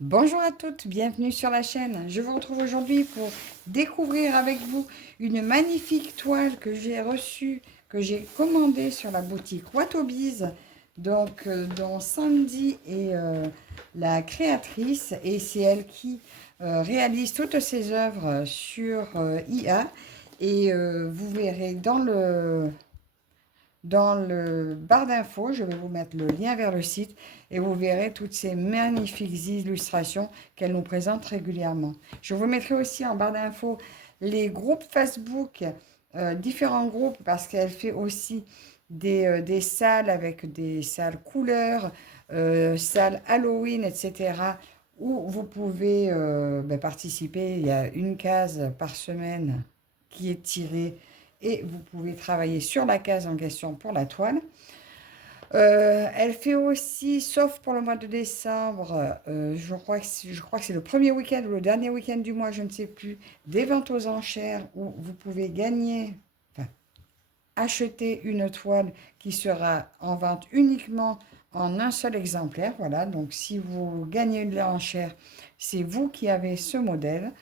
Bonjour à toutes, bienvenue sur la chaîne. Je vous retrouve aujourd'hui pour découvrir avec vous une magnifique toile que j'ai reçue, que j'ai commandée sur la boutique Watobiz, dont Sandy est la créatrice et c'est elle qui réalise toutes ses œuvres sur IA et vous verrez dans le barre d'infos, je vais vous mettre le lien vers le site et vous verrez toutes ces magnifiques illustrations qu'elle nous présente régulièrement. Je vous mettrai aussi en barre d'infos les groupes Facebook, différents groupes, parce qu'elle fait aussi des salles avec des salles couleurs, salles Halloween, etc., où vous pouvez participer. Il y a une case par semaine qui est tirée et vous pouvez travailler sur la case en question pour la toile. Elle fait aussi, sauf pour le mois de décembre, je crois que c'est le premier week-end ou le dernier week-end du mois, je ne sais plus, des ventes aux enchères où vous pouvez gagner, enfin, acheter une toile qui sera en vente uniquement en un seul exemplaire. Voilà, donc si vous gagnez une enchère, c'est vous qui avez ce modèle.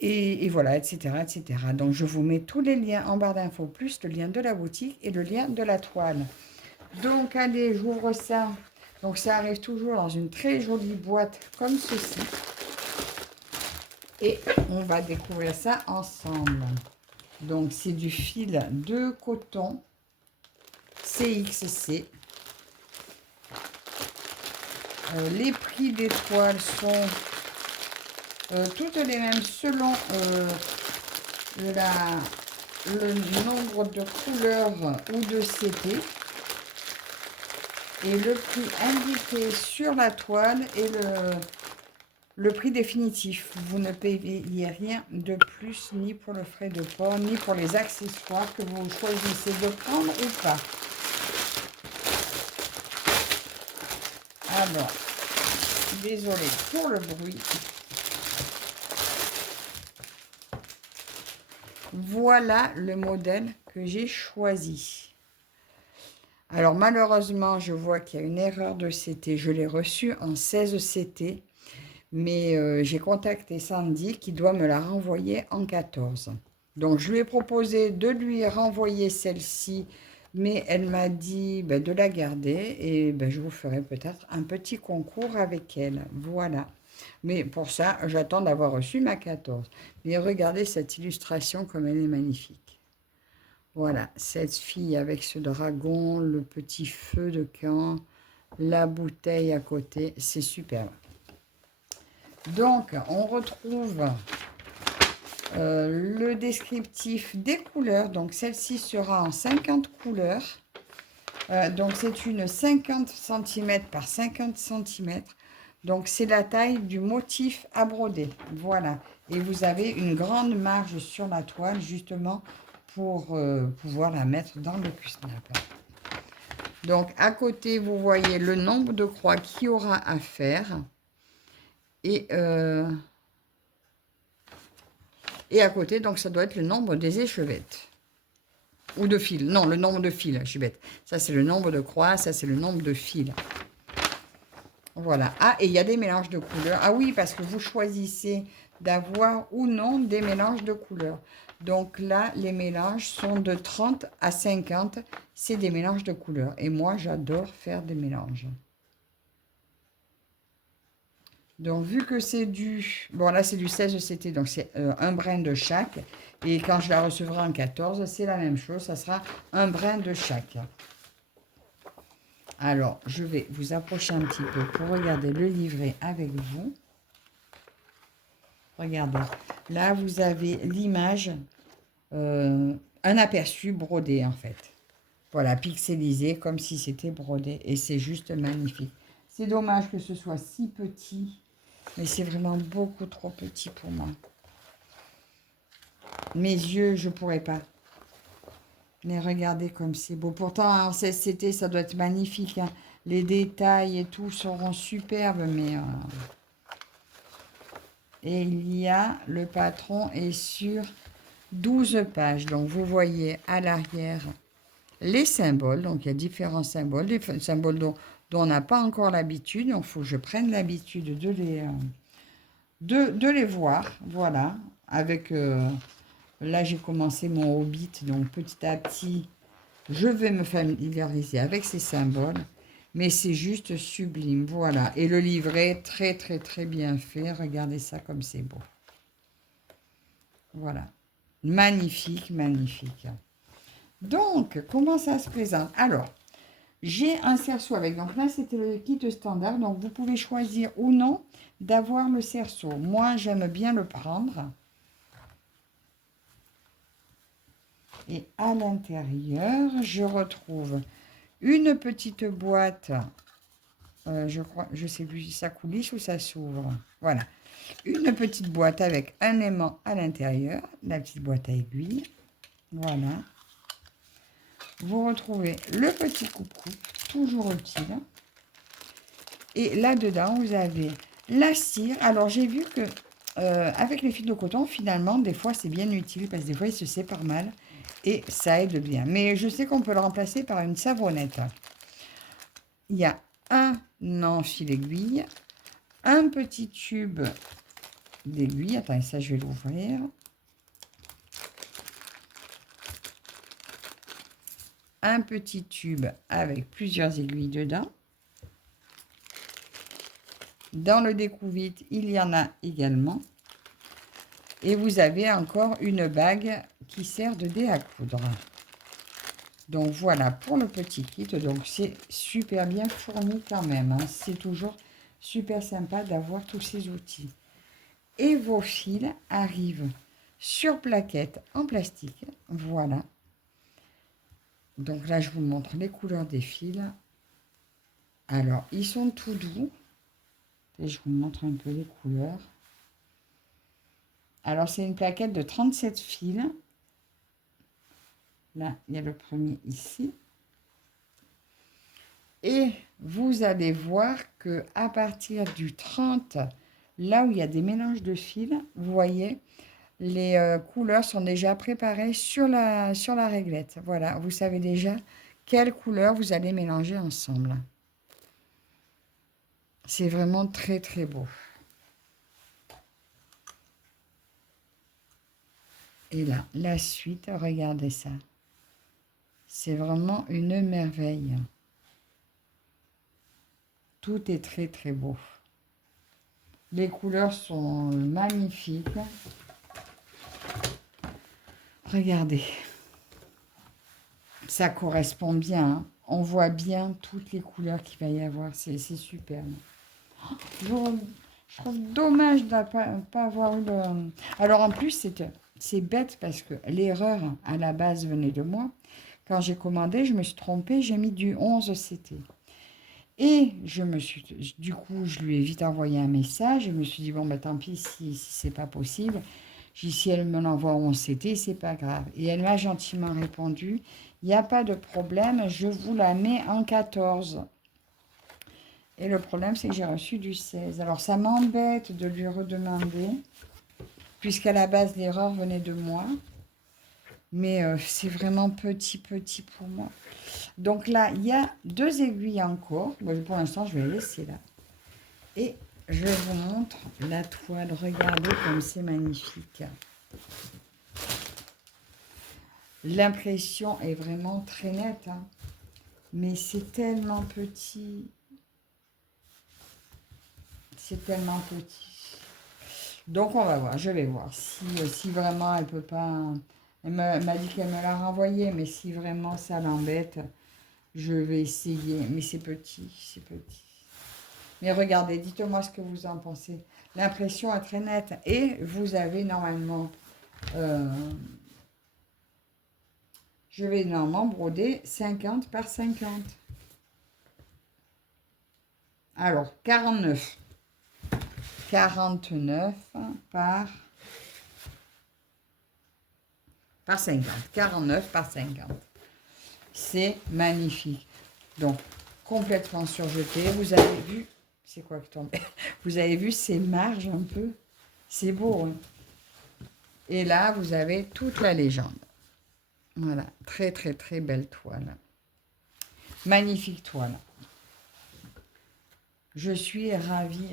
Et voilà, etc., etc. Donc, je vous mets tous les liens en barre d'infos, plus le lien de la boutique et le lien de la toile. Donc, allez, j'ouvre ça. Donc, ça arrive toujours dans une très jolie boîte comme ceci. Et on va découvrir ça ensemble. Donc, c'est du fil de coton CXC. Les prix des toiles sont toutes les mêmes selon le nombre de couleurs ou de CP. Et le prix indiqué sur la toile est le prix définitif. Vous ne payez rien de plus, ni pour le frais de port, ni pour les accessoires que vous choisissez de prendre ou pas. Alors, désolé pour le bruit. Voilà le modèle que j'ai choisi. Alors malheureusement, je vois qu'il y a une erreur de CT. Je l'ai reçu en 16 CT, mais j'ai contacté Sandy qui doit me la renvoyer en 14. Donc je lui ai proposé de lui renvoyer celle-ci, mais elle m'a dit de la garder et je vous ferai peut-être un petit concours avec elle. Voilà. Mais pour ça, j'attends d'avoir reçu ma 14. Mais regardez cette illustration comme elle est magnifique. Voilà, cette fille avec ce dragon, le petit feu de camp, la bouteille à côté, c'est superbe. Donc, on retrouve le descriptif des couleurs. Donc, celle-ci sera en 50 couleurs. Donc, c'est une 50 cm par 50 cm. Donc, c'est la taille du motif à broder. Voilà. Et vous avez une grande marge sur la toile, justement, pour pouvoir la mettre dans le snap. Donc, à côté, vous voyez le nombre de croix qu'il y aura à faire. Et à côté, donc, ça doit être le nombre des échevettes. Ou de fils. Non, le nombre de fils, je suis bête. Ça, c'est le nombre de croix. Ça, c'est le nombre de fils. Voilà. Ah, et il y a des mélanges de couleurs. Ah oui, parce que vous choisissez d'avoir ou non des mélanges de couleurs. Donc là, les mélanges sont de 30 à 50. C'est des mélanges de couleurs. Et moi, j'adore faire des mélanges. Donc, vu que c'est du... Bon, là, c'est du 16 CT, donc c'est un brin de chaque. Et quand je la recevrai en 14, c'est la même chose. Ça sera un brin de chaque. Alors, je vais vous approcher un petit peu pour regarder le livret avec vous. Regardez. Là, vous avez l'image, un aperçu brodé, en fait. Voilà, pixelisé, comme si c'était brodé. Et c'est juste magnifique. C'est dommage que ce soit si petit. Mais c'est vraiment beaucoup trop petit pour moi. Mes yeux, je ne pourrais pas. Mais regardez comme c'est beau. Pourtant, en 16 CT, ça doit être magnifique. Hein. Les détails et tout seront superbes. Mais et il y a, le patron est sur 12 pages. Donc, vous voyez à l'arrière les symboles. Donc, il y a différents symboles. Des symboles dont dont on n'a pas encore l'habitude. Donc, il faut que je prenne l'habitude de les voir. Voilà. Avec, là, j'ai commencé mon Hobbit. Donc, petit à petit, je vais me familiariser avec ces symboles. Mais c'est juste sublime. Voilà. Et le livret, très, très, très bien fait. Regardez ça comme c'est beau. Voilà. Magnifique, magnifique. Donc, comment ça se présente? Alors, j'ai un cerceau avec. Donc là, c'était le kit standard. Donc, vous pouvez choisir ou non d'avoir le cerceau. Moi, j'aime bien le prendre. Et à l'intérieur, je retrouve une petite boîte. Je crois, je sais plus si ça coulisse ou ça s'ouvre. Voilà. Une petite boîte avec un aimant à l'intérieur. La petite boîte à aiguilles. Voilà. Vous retrouvez le petit coupe-coupe, toujours utile. Et là-dedans, vous avez la cire. Alors, j'ai vu que avec les fils de coton, finalement, des fois, c'est bien utile parce que des fois, il se sépare mal et ça aide bien. Mais je sais qu'on peut le remplacer par une savonnette. Il y a un fil aiguille, un petit tube d'aiguille. Attendez, ça, je vais l'ouvrir. Un petit tube avec plusieurs aiguilles dedans. Dans le découvite, il y en a également. Et vous avez encore une bague qui sert de dé à coudre. Donc voilà pour le petit kit. Donc c'est super bien fourni quand même, hein. C'est toujours super sympa d'avoir tous ces outils. Et vos fils arrivent sur plaquette en plastique. Voilà. Donc là, je vous montre les couleurs des fils. Alors, ils sont tout doux. Et je vous montre un peu les couleurs. Alors, c'est une plaquette de 37 fils. Là, il y a le premier ici. Et vous allez voir que à partir du 30, là où il y a des mélanges de fils, vous voyez, les couleurs sont déjà préparées sur la réglette. Voilà, vous savez déjà quelle couleur vous allez mélanger ensemble. C'est vraiment très, très beau. Et là, la suite, regardez ça. C'est vraiment une merveille. Tout est très, très beau. Les couleurs sont magnifiques. Regardez. Ça correspond bien, hein. On voit bien toutes les couleurs qu'il va y avoir. C'est superbe. Je trouve dommage de ne pas avoir eu le... Alors en plus, c'est bête parce que l'erreur à la base venait de moi. Quand j'ai commandé, je me suis trompée. J'ai mis du 11 CT. Et du coup, je lui ai vite envoyé un message. Je me suis dit, bon, bah, tant pis si c'est pas possible. J'ai dit, si elle me l'envoie en 11 CT, c'est pas grave. Et elle m'a gentiment répondu, il n'y a pas de problème, je vous la mets en 14. Et le problème, c'est que j'ai reçu du 16. Alors, ça m'embête de lui redemander, puisqu'à la base, l'erreur venait de moi. Mais c'est vraiment petit pour moi. Donc là, il y a 2 aiguilles encore. Bon, pour l'instant, je vais les laisser là. Et je vous montre la toile. Regardez comme c'est magnifique. L'impression est vraiment très nette, hein. Mais c'est tellement petit. C'est tellement petit. Donc, on va voir. Je vais voir si vraiment elle peut pas... Elle m'a dit qu'elle me l'a renvoyé, mais si vraiment ça l'embête, je vais essayer. Mais c'est petit, c'est petit. Mais regardez, dites-moi ce que vous en pensez. L'impression est très nette. Et vous avez normalement... je vais normalement broder 50 par 50. Alors, 49. 49 par 50. 49 par 50. C'est magnifique. Donc, complètement surjeté. Vous avez vu, c'est quoi qui tombe? Vous avez vu ces marges un peu? C'est beau, hein? Et là, vous avez toute la légende. Voilà, très, très, très belle toile. Magnifique toile. Je suis ravie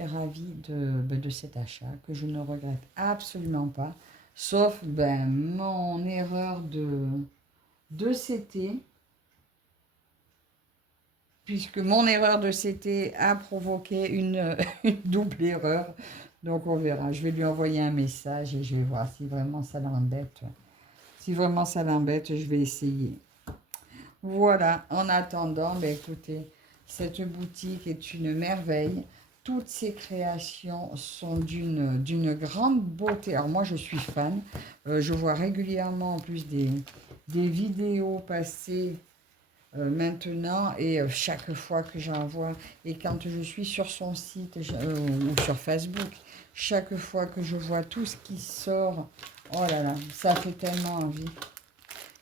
de cet achat que je ne regrette absolument pas. Sauf mon erreur de CT, puisque mon erreur de CT a provoqué une double erreur. Donc on verra. Je vais lui envoyer un message et je vais voir si vraiment ça l'embête. Si vraiment ça l'embête, je vais essayer. Voilà, en attendant, écoutez, cette boutique est une merveille. Toutes ces créations sont d'une grande beauté. Alors moi, je suis fan. Je vois régulièrement en plus des vidéos passer maintenant et chaque fois que j'en vois et quand je suis sur son site ou sur Facebook, chaque fois que je vois tout ce qui sort, oh là là, ça fait tellement envie.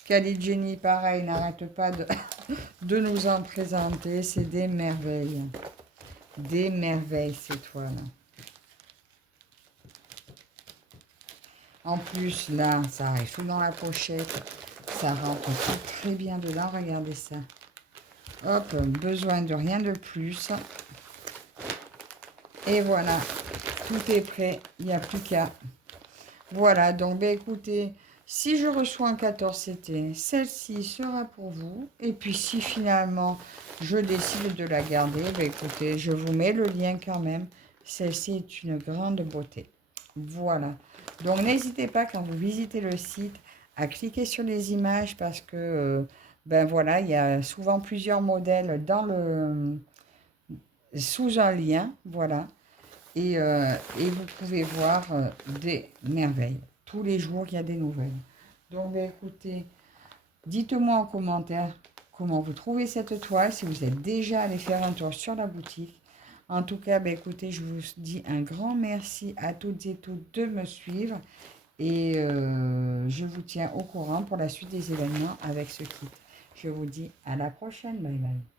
Khalid Jenny, pareil, n'arrête pas de nous en présenter. C'est des merveilles. Des merveilles, ces toiles. En plus, là, ça arrive tout dans la pochette. Ça rentre tout très bien dedans. Regardez ça. Hop, besoin de rien de plus. Et voilà, tout est prêt. Il n'y a plus qu'à. Voilà, donc écoutez, si je reçois un 14 CT, celle-ci sera pour vous. Et puis si finalement je décide de la garder, écoutez, je vous mets le lien quand même. Celle-ci est une grande beauté. Voilà. Donc n'hésitez pas quand vous visitez le site à cliquer sur les images parce que voilà, il y a souvent plusieurs modèles sous un lien. Voilà. Et vous pouvez voir des merveilles. Tous les jours, il y a des nouvelles. Donc, écoutez, dites-moi en commentaire comment vous trouvez cette toile, si vous êtes déjà allé faire un tour sur la boutique. En tout cas, écoutez, je vous dis un grand merci à toutes et tous de me suivre. Et je vous tiens au courant pour la suite des événements avec ce kit. Je vous dis à la prochaine. Bye bye.